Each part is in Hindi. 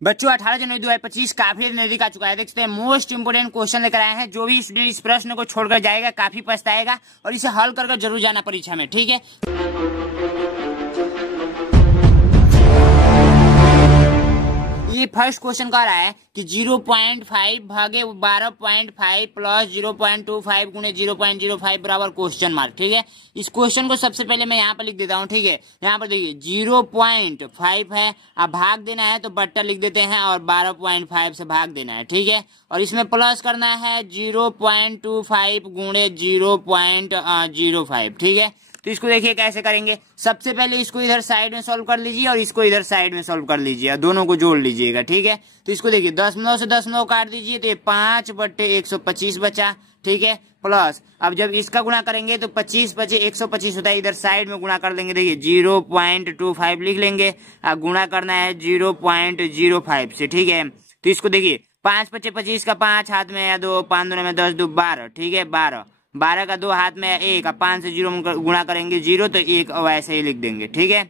बच्चों 18 जनवरी 2025 काफी नजदीक आ चुका है। देख सकते हैं मोस्ट इंपोर्टेंट क्वेश्चन लेकर आए हैं। जो भी स्टूडेंट इस प्रश्न को छोड़कर जाएगा काफी पछताएगा और इसे हल कर जरूर जाना परीक्षा में, ठीक है। ये फर्स्ट क्वेश्चन कह रहा है कि 0.5 भागे 12.5 प्लस 0.25 गुणे 0.05 बराबर क्वेश्चन मार्क, ठीक है। इस क्वेश्चन को सबसे पहले मैं यहाँ पर लिख देता हूँ, ठीक है। यहाँ पर देखिए 0.5 है, अब भाग देना है तो बट्टा लिख देते हैं और 12.5 से भाग देना है, ठीक है। और इसमें प्लस करना है 0.25 गुणे 0.05, ठीक है। तो इसको देखिए कैसे करेंगे। सबसे पहले इसको इधर साइड में सॉल्व कर लीजिए और इसको इधर साइड में सॉल्व कर लीजिए, दोनों को जोड़ लीजिएगा, ठीक है। तो इसको देखिए 10 से 10 काट दीजिए तो ये 5/125 बचा, ठीक है। प्लस अब जब इसका गुणा करेंगे तो 25 बचे 125 होता है, इधर साइड में गुणा कर देंगे। देखिए 0.25 लिख लेंगे, गुणा करना है 0.05 से, ठीक है। तो इसको देखिए 5 बचे 25 का 5 हाथ में या 2, 5 दूनी में 10, 2 12, ठीक है। 12 का 2 हाथ में 1, 5 से 0 गुणा करेंगे 0 तो 1 वैसे ही लिख देंगे, ठीक है।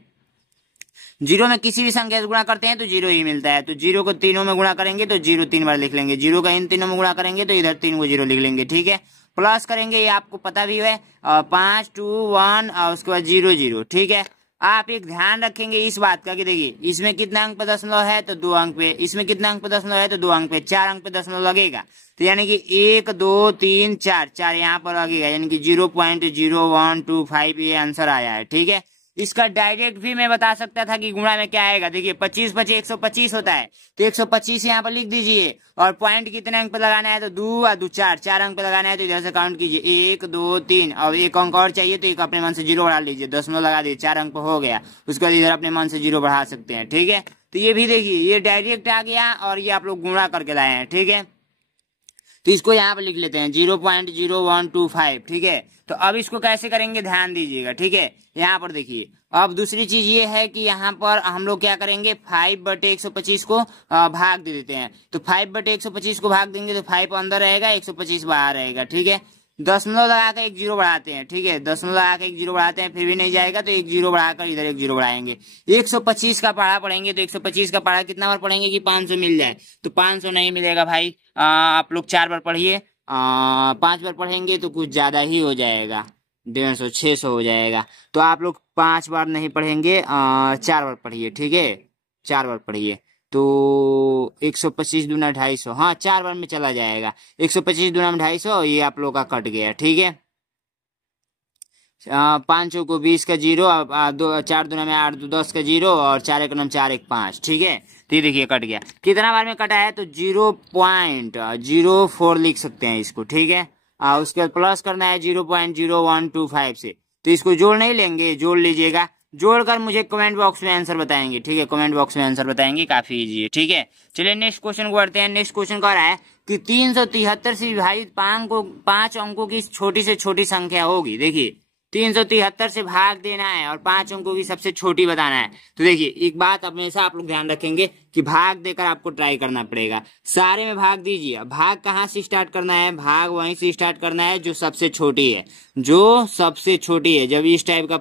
0 में किसी भी संख्या से गुणा करते हैं तो 0 ही मिलता है। तो 0 को तीनों में गुणा करेंगे तो 0 3 बार लिख लेंगे। 0 का इन तीनों में गुणा करेंगे तो इधर 3 को 0 लिख लेंगे, ठीक है। प्लस करेंगे, ये आपको पता भी है, 5 2 1 और उसके बाद 0 0, ठीक है। आप एक ध्यान रखेंगे इस बात का कि देखिए इसमें कितना अंक पे दशमलव है तो 2 अंक पे, इसमें कितना अंक पे दशमलव है तो 2 अंक पे, 4 अंक पे दशमलव लगेगा। तो यानी कि 1 2 3 4 यहाँ पर लगेगा, यानी कि 0.0125 ये आंसर आया है, ठीक है। इसका डायरेक्ट भी मैं बता सकता था कि गुणा में क्या आएगा। देखिए 25 बचे 125 होता है तो 125 यहाँ पर लिख दीजिए और पॉइंट कितने अंक पे लगाना है तो 2 और 2 4 अंक पे लगाना है। तो इधर से काउंट कीजिए 1 2 3 और 1 अंक और चाहिए तो एक अपने मन से 0 बढ़ा लीजिए, दशमलव लगा दीजिए, 4 अंक पे हो गया। उसके बाद इधर अपने मन से 0 बढ़ा सकते हैं, ठीक है। तो ये भी देखिए ये डायरेक्ट आ गया और ये आप लोग गुणा करके लाए हैं, ठीक है। तो इसको यहाँ पर लिख लेते हैं 0.0125, ठीक है। तो अब इसको कैसे करेंगे ध्यान दीजिएगा, ठीक है। यहाँ पर देखिए अब दूसरी चीज ये है कि यहाँ पर हम लोग क्या करेंगे 5/125 को भाग दे देते हैं। तो 5/125 को भाग देंगे तो 5 अंदर रहेगा 125 बाहर रहेगा, ठीक है। दशमलव लगा कर 1 0 बढ़ाते हैं, ठीक है। दशमलव लगा कर 1 0 बढ़ाते हैं फिर भी नहीं जाएगा तो 1 0 बढ़ाकर इधर 1 0 बढ़ाएंगे। 125 का पढ़ा पढ़ेंगे तो 125 का पढ़ा कितना बार पढ़ेंगे कि 500 मिल जाए। तो 500 नहीं मिलेगा भाई, आप लोग 4 बार पढ़िए। 5 बार पढ़ेंगे तो कुछ ज्यादा ही हो जाएगा, 150 600 हो जाएगा। तो आप लोग 5 बार नहीं पढ़ेंगे, 4 बार पढ़िए, ठीक है। 4 बार पढ़िए तो 125 दूना 250, हाँ 4 बार में चला जाएगा। 125 दूना में 250, ये आप लोग का कट गया, ठीक है। 5 को 20 का 0, 4 दूना में 8 10 का 0 और 4 1 4 1 5, ठीक है। तो ये देखिए कट गया। कितना बार में कटा है तो 0.04 लिख सकते हैं इसको, ठीक है। उसके बाद प्लस करना है 0.0125 से। तो इसको जोड़ नहीं लेंगे, जोड़ लीजिएगा, जोड़कर मुझे कमेंट बॉक्स में आंसर बताएंगे, ठीक है। कमेंट बॉक्स में आंसर बताएंगे, काफी इजी है, ठीक है। चलिए नेक्स्ट क्वेश्चन को करते हैं। नेक्स्ट क्वेश्चन कह रहा है कि 373 से विभाजित 5 अंकों की छोटी से छोटी संख्या होगी। देखिए 373 से भाग देना है और 5 अंकों की सबसे छोटी बताना है। तो देखिए एक बात हमेशा आप लोग ध्यान रखेंगे कि भाग देकर आपको ट्राई करना पड़ेगा। सारे में भाग दीजिए। भाग कहाँ से स्टार्ट करना है, भाग वहीं से स्टार्ट करना है जो सबसे छोटी है, जो सबसे छोटी है। जब इस टाइप का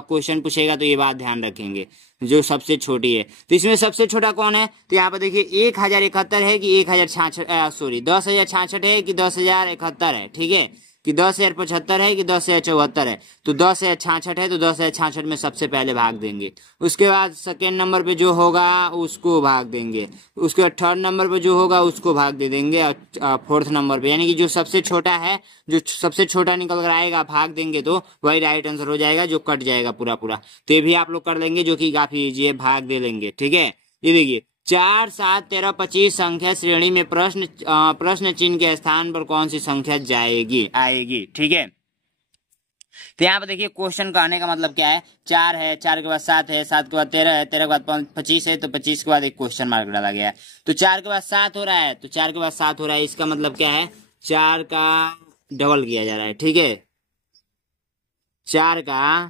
क्वेश्चन पूछेगा तो ये बात ध्यान रखेंगे, जो सबसे छोटी है। तो इसमें सबसे छोटा कौन है तो यहाँ पर देखिए 1071 है कि 10,066 है कि 10,071 है, ठीक है। कि 10,075 है कि 10,074 है। तो 10,066 है तो 10,066 में सबसे पहले भाग देंगे। उसके बाद सेकेंड नंबर पे जो होगा उसको भाग देंगे। उसके बाद थर्ड नंबर पे जो होगा उसको भाग दे देंगे और फोर्थ नंबर पे, यानी कि जो सबसे छोटा है, जो सबसे छोटा निकल कर आएगा भाग देंगे तो वही राइट आंसर हो जाएगा, जो कट जाएगा पूरा। तो ये भी आप लोग कर लेंगे, जो कि काफी इजी है, भाग दे लेंगे, ठीक है। ये देखिए 4 7 13 25 संख्या श्रेणी में प्रश्न चिन्ह के स्थान पर कौन सी संख्या आएगी, ठीक है। तो यहाँ पर देखिए क्वेश्चन का आने का मतलब क्या है, 4 है, 4 के बाद 7 है, 7 के बाद 13 है, 13 के बाद 25 है, तो 25 के बाद एक क्वेश्चन मार्क डाला गया है। तो 4 के बाद 7 हो रहा है, तो 4 के बाद 7 हो रहा है, इसका मतलब क्या है 4 का डबल किया जा रहा है, ठीक है। 4 का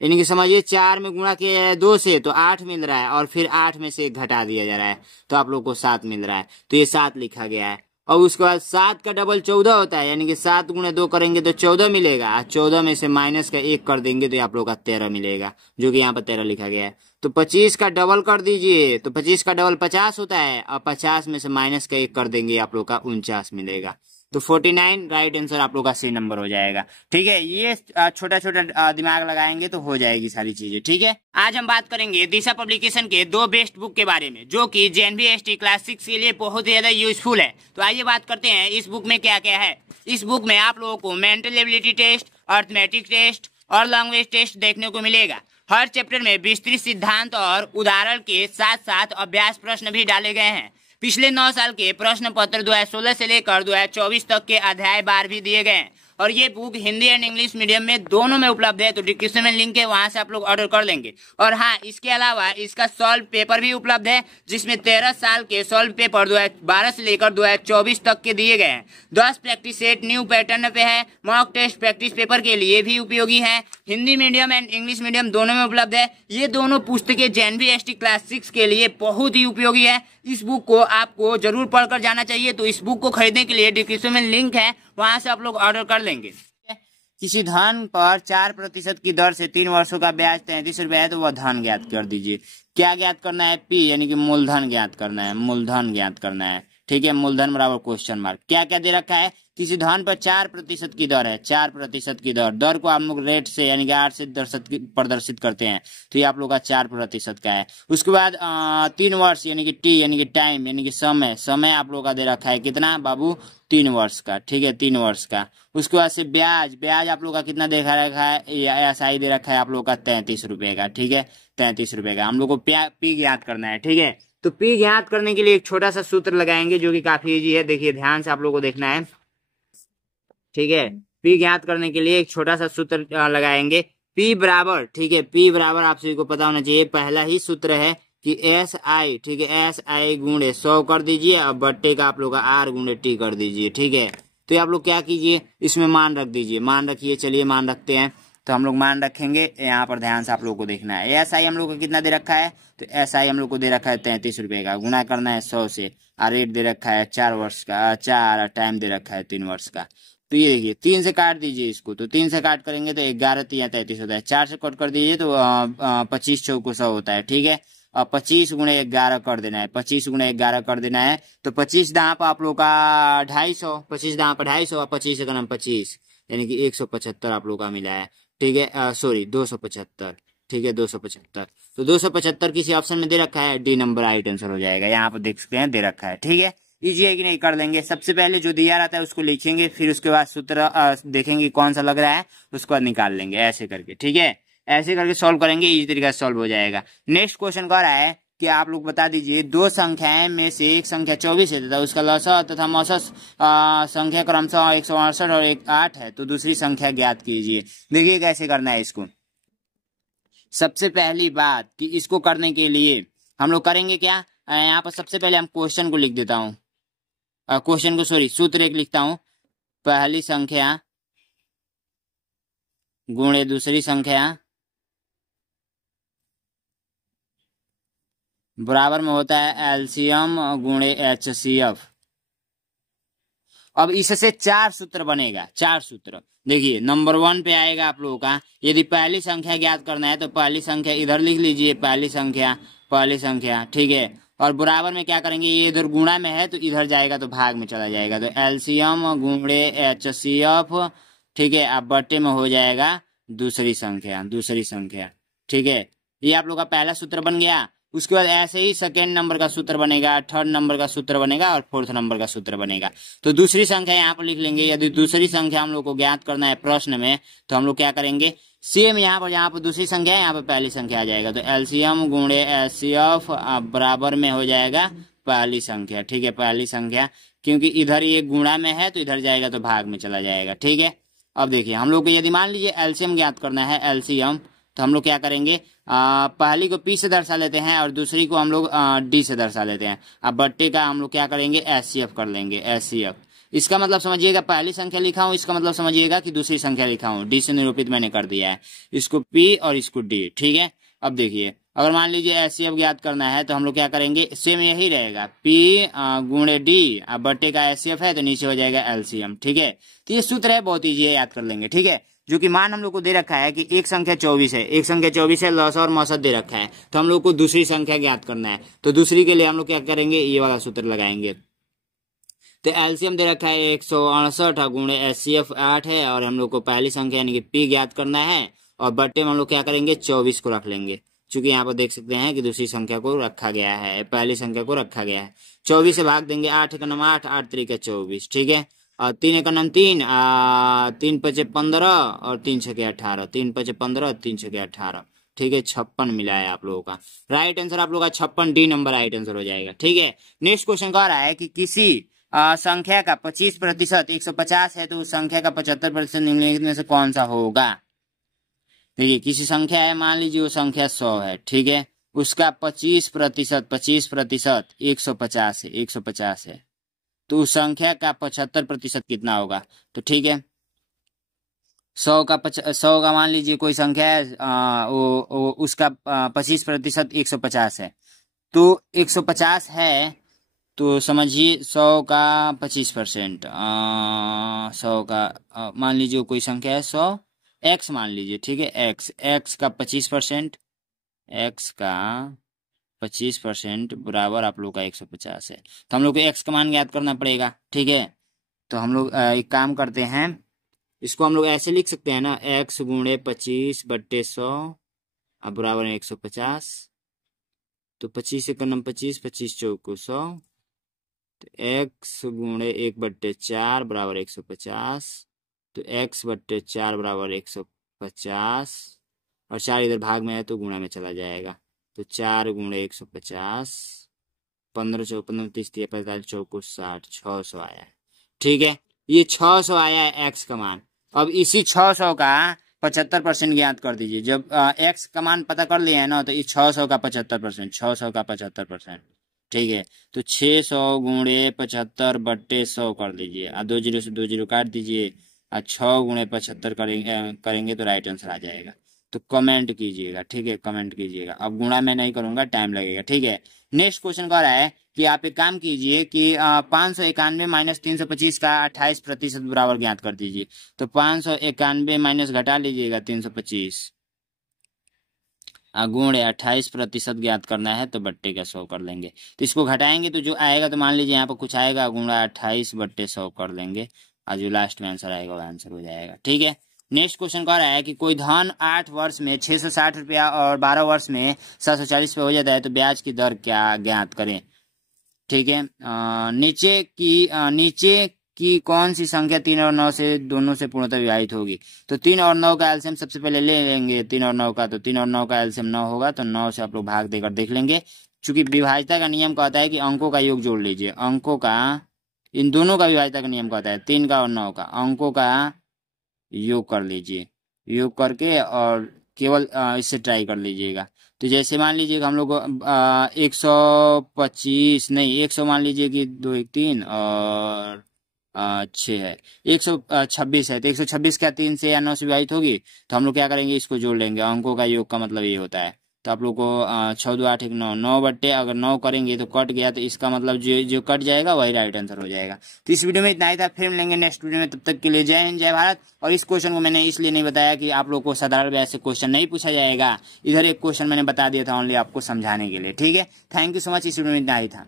यानी कि समझिए 4 में गुणा किया जा रहा है 2 से तो 8 मिल रहा है और फिर 8 में से घटा दिया जा रहा है तो आप लोग को 7 मिल रहा है। तो ये 7 लिखा गया है। और उसके बाद 7 का डबल 14 होता है, यानी कि 7 गुणे 2 करेंगे तो 14 मिलेगा। 14 में से माइनस का 1 कर देंगे तो आप लोग का 13 मिलेगा, जो कि यहाँ पर 13 लिखा गया है। तो 25 का डबल कर दीजिए, तो 25 का डबल 50 होता है, और 50 में से माइनस का 1 कर देंगे, आप लोग का 49 मिलेगा। तो 49 राइट आंसर आप लोग का सी नंबर हो जाएगा। ठीक है, ये छोटा छोटा दिमाग लगाएंगे तो हो जाएगी सारी चीजें। ठीक है, आज हम बात करेंगे दिशा पब्लिकेशन के 2 बेस्ट बुक के बारे में, जो कि जेएनवी एसटी क्लास 6 के लिए बहुत ही ज्यादा यूजफुल है। तो आइए बात करते हैं इस बुक में क्या क्या है। इस बुक में आप लोगों को mental ability test, arithmetic test और लैंग्वेज टेस्ट देखने को मिलेगा। हर चैप्टर में विस्तृत सिद्धांत और उदाहरण के साथ साथ अभ्यास प्रश्न भी डाले गए हैं। पिछले 9 साल के प्रश्न पत्र 2016 से लेकर 2024 तक के अध्याय बार भी दिए गए हैं, और ये book Hindi and English medium में दोनों में उपलब्ध है। तो डिस्क्रिप्शन में लिंक है, वहां से आप लोग ऑर्डर कर लेंगे। और हाँ, इसके अलावा इसका सॉल्व पेपर भी उपलब्ध है, जिसमें 13 साल के सॉल्व पेपर 2012 से लेकर 2024 तक के दिए गए हैं। 10 प्रैक्टिस सेट न्यू पैटर्न पे है। मॉक टेस्ट प्रैक्टिस पेपर के लिए भी उपयोगी है। Hindi medium and English medium दोनों में उपलब्ध है। ये दोनों पुस्तकें जेएनवी एसटी क्लास 6 के लिए बहुत ही उपयोगी है। इस बुक को आपको जरूर पढ़कर जाना चाहिए। तो इस बुक को खरीदने के लिए डिस्क्रिप्शन में लिंक है, वहां से आप लोग ऑर्डर कर लेंगे। किसी धन पर 4% की दर से 3 वर्षों का ब्याज 33 रुपए है, तो वह धन ज्ञात कर दीजिए। क्या ज्ञात करना है? पी, यानी कि मूलधन ज्ञात करना है। मूलधन ज्ञात करना है। ठीक है, मूलधन बराबर क्वेश्चन मार्क। क्या क्या दे रखा है? किसी धन पर 4% की दर है। 4% की दर को आप लोग रेट से यानी कि 8 से प्रदर्शित करते हैं, तो ये आप लोग का 4% का है। उसके बाद 3 वर्ष यानी कि टी यानी कि टाइम यानी कि समय आप लोग का दे रखा है कितना बाबू? 3 वर्ष का। ठीक है, 3 वर्ष का। उसके बाद से ब्याज आप लोग का कितना देखा रखा है? एसआई दे रखा है आप लोग का 33 रुपए का। ठीक है, 33 रुपए का। हम लोग को पी ज्ञात करना है। ठीक है, तो पी ज्ञात करने के लिए एक छोटा सा सूत्र लगाएंगे, जो कि काफी इजी है। देखिए, ध्यान से आप लोग को देखना है। ठीक है, पी ज्ञात करने के लिए एक छोटा सा सूत्र लगाएंगे। पी बराबर, ठीक है, पी बराबर आप सभी को पता होना चाहिए, पहला ही सूत्र है कि एस आई। ठीक है, एस आई गुणे 100 कर दीजिए, और बट्टे का आप लोग का आर गुणे टी कर दीजिए। ठीक है, तो ये आप लोग क्या कीजिए, इसमें मान रख दीजिए। मान रखिए, चलिए मान रखते हैं। तो हम लोग मान रखेंगे, यहाँ पर ध्यान से आप लोग को देखना है। एस आई हम लोग को कितना दे रखा है? तो एस आई हम लोग को दे रखा है 33 रुपए का। गुना करना है 100 से, और रेट दे रखा है 4 वर्ष का, 4 टाइम दे रखा है 3 वर्ष का। तो ये देखिए, 3 से काट दीजिए इसको। तो 3 से काट करेंगे तो 11 3 33 होता है। 4 से कट कर दीजिए तो 25 चौको 100 होता है। ठीक है, और 25 गुणे 11 कर देना है। 25 गुणे 11 कर देना है। तो 25 दांप आप लोग का 250, 25 दांप 250, और 25 का नाम 25 यानी कि 175 आप लोग का मिला है। ठीक है, सॉरी 275। ठीक है, 275। तो 275 किसी ऑप्शन में दे रखा है, डी नंबर राइट आंसर हो जाएगा। यहाँ पर देख सकते हैं दे रखा है। ठीक है, इजी है कि नहीं? कर लेंगे। सबसे पहले जो दिया रहता है उसको लिखेंगे, फिर उसके बाद सूत्र देखेंगे कौन सा लग रहा है, उसके बाद निकाल लेंगे ऐसे करके। ठीक है, ऐसे करके सॉल्व करेंगे, इजी तरीके से सॉल्व हो जाएगा। नेक्स्ट क्वेश्चन कह रहा है कि आप लोग बता दीजिए, 2 संख्याएं में से एक संख्या 24 है तथा उसका लसा तथा मौसा संख्या क्रमशः 168 और 8 है, तो दूसरी संख्या ज्ञात कीजिए। देखिए कैसे करना है इसको। सबसे पहली बात कि इसको करने के लिए हम लोग करेंगे क्या, यहाँ पर सबसे पहले हम क्वेश्चन को लिख देता हूँ। क्वेश्चन को सॉरी सूत्र एक लिखता हूँ। पहली संख्या गुणे दूसरी संख्या बराबर में होता है एलसीएम गुणे एचसीएफ। अब इससे 4 सूत्र बनेगा। 4 सूत्र देखिए, नंबर 1 पे आएगा आप लोगों का, यदि पहली संख्या ज्ञात करना है तो पहली संख्या इधर लिख लीजिए, पहली संख्या। ठीक है, और बराबर में क्या करेंगे, ये इधर गुणा में है तो इधर जाएगा तो भाग में चला जाएगा, तो एलसीएम गुणे एचसीएफ। ठीक है, अब बट्टे में हो जाएगा दूसरी संख्या। ठीक है, ये आप लोग का पहला सूत्र बन गया। उसके बाद ऐसे ही सेकेंड नंबर का सूत्र बनेगा, थर्ड नंबर का सूत्र बनेगा, और फोर्थ नंबर का सूत्र बनेगा। तो दूसरी संख्या यहाँ पर लिख लेंगे। यदि दूसरी संख्या हम लोग को ज्ञात करना है प्रश्न में, तो हम लोग क्या करेंगे, सेम यहाँ पर दूसरी संख्या है, यहाँ पर पहली संख्या आ जाएगा, तो एलसीएम गुणे एचसीएफ बराबर में हो जाएगा पहली संख्या। ठीक है, पहली संख्या, क्योंकि इधर ये गुणा में है तो इधर जाएगा तो भाग में चला जाएगा। ठीक है, अब देखिए हम लोग को यदि मान लीजिए एलसीएम ज्ञात करना है, एलसीएम, तो हम लोग क्या करेंगे, पहली को पी से दर्शा लेते हैं और दूसरी को हम लोग डी से दर्शा लेते हैं। अब बट्टे का हम लोग क्या करेंगे, एचसीएफ कर लेंगे, एचसीएफ। इसका मतलब समझिएगा, पहली संख्या लिखा हूं, इसका मतलब समझिएगा कि दूसरी संख्या लिखा हूं। डी से निरूपित मैंने कर दिया है, इसको पी और इसको डी। ठीक है, अब देखिए अगर मान लीजिए एचसीएफ ज्ञात करना है तो हम लोग क्या करेंगे, सेम यही रहेगा, पी गुणे डी, अब बट्टे का एचसीएफ है तो नीचे हो जाएगा एलसीएम। ठीक है, तो ये सूत्र है, बहुत ईजी है, याद कर लेंगे। ठीक है, जो कि मान हम लोग को दे रखा है कि एक संख्या 24 है, एक संख्या 24 है, लौसा और मौसत दे रखा है, तो हम लोग को दूसरी संख्या ज्ञात करना है। तो दूसरी के लिए हम लोग क्या करेंगे, ये वाला सूत्र लगाएंगे। तो एलसीएम दे रखा है 168 गुणे एचसीएफ 8 है, और हम लोग को पहली संख्या यानी कि पी ज्ञात करना है, और बट्टे में हम लोग क्या करेंगे, 24 को रख लेंगे। चूंकि यहाँ पर देख सकते हैं कि दूसरी संख्या को रखा गया है, पहली संख्या को रखा गया है। 24 से भाग देंगे, 8 का नाम 8, 8 3 24। ठीक है, और 3 का नाम 3, 3 5 15 और 3 6 18, 3 5 15, 3 6 18। ठीक है, 56 मिला है आप लोगों का। राइट आंसर आप लोगों का 56 डी नंबर राइट आंसर हो जाएगा। ठीक है, नेक्स्ट क्वेश्चन कह रहा है कि किसी संख्या का 25% 150 है, तो उस संख्या का 75% निम्नलिखित में से कौन सा होगा। देखिए, किसी संख्या है, मान लीजिए वो संख्या 100 है। ठीक है, उसका 25% 150 है, 150 है, तो उस संख्या का 75% कितना होगा। तो ठीक है, 100 का मान लीजिए कोई संख्या है, उसका 25% 150 है, तो 150 है, तो समझिए 100 का 25%, 100 का मान लीजिए कोई संख्या है 100 एक्स मान लीजिए। ठीक है, एक्स का 25%, एक्स का 25% बराबर आप लोग का 150 है, तो हम लोग को एक्स का मान ज्ञात करना पड़ेगा। ठीक है, तो हम लोग एक काम करते हैं, इसको हम लोग ऐसे लिख सकते हैं ना, एक्स गुणे 25/100 अब बराबर 150। तो 25 एक नम 25, 25 चौको 100, तो एक्स गुणे 1/4 बराबर 150, तो x/4 बराबर 150, और 4 इधर भाग में है तो गुणा में चला जाएगा, तो 4 गुणे 150, 15 चौक 15 30 45 चौको 60, 600 आया है। ठीक है, ये 600 आया है एक्स का मान। अब इसी 600 का 75% ज्ञात कर दीजिए। जब एक्स का मान पता कर लिया है ना, तो इस 600 का 75%, 600 का 75%। ठीक है, तो 600 गुणे 75/100 कर दीजिए, और 2 जीरो से 2 जीरो काट दीजिए, और 6 गुणे 75 करेंगे तो राइट आंसर आ जाएगा। तो कमेंट कीजिएगा। ठीक है, कमेंट कीजिएगा। अब गुणा मैं नहीं करूंगा, टाइम लगेगा। ठीक है, नेक्स्ट क्वेश्चन कह रहा है कि आप एक काम कीजिए कि 591 माइनस 325 का 28% बराबर ज्ञात कर दीजिए। तो 591 माइनस घटा लीजिएगा 325 गुणे 28% ज्ञात करना है, तो बट्टे का 100 कर लेंगे। तो इसको घटाएंगे तो जो आएगा, तो मान लीजिए यहाँ पर कुछ आएगा, गुणा 28/100 कर लेंगे, और जो लास्ट में आंसर आएगा वो आंसर हो जाएगा। ठीक है, नेक्स्ट क्वेश्चन कह रहा है कि कोई धन 8 वर्ष में 660 रुपया और 12 वर्ष में 740 रुपया हो जाता है, तो ब्याज की दर क्या ज्ञात करें। ठीक है, नीचे की कौन सी संख्या 3 और 9 से दोनों से पूर्णतः विभाजित होगी। तो 3 और 9 का एलसीएम सबसे पहले ले लेंगे, 3 और 9 का, तो 3 और 9 का एलसीएम 9 होगा, तो 9 से आप लोग भाग देकर देख लेंगे। चूंकि विभाज्यता का नियम कहता है कि अंकों का योग जोड़ लीजिए, अंकों का, इन दोनों का विभाज्यता का नियम कहता है 3 का और 9 का, अंकों का योग कर लीजिए, योग करके और केवल इससे ट्राई कर लीजिएगा। तो जैसे मान लीजिए हम लोग 125 नहीं 100 मान लीजिए कि 2 1 3 और 6 है, 126 है, तो 126 क्या 3 से या 9 से विभाजित होगी, तो हम लोग क्या करेंगे, इसको जोड़ लेंगे। अंकों का योग का मतलब ये होता है। तो आप लोग को 6 2 8 1 9 9 बट्टे अगर 9 करेंगे तो कट गया, तो इसका मतलब जो कट जाएगा वही राइट आंसर हो जाएगा। तो इस वीडियो में इतना ही था, फिर मिलेंगे नेक्स्ट वीडियो में। तब तक के लिए जय हिंद जय भारत। और इस क्वेश्चन को मैंने इसलिए नहीं बताया कि आप लोग को साधारण ब्याज से क्वेश्चन नहीं पूछा जाएगा, इधर एक क्वेश्चन मैंने बता दिया था ओनली आपको समझाने के लिए। ठीक है, थैंक यू सो मच। इस वीडियो में इतना ही था।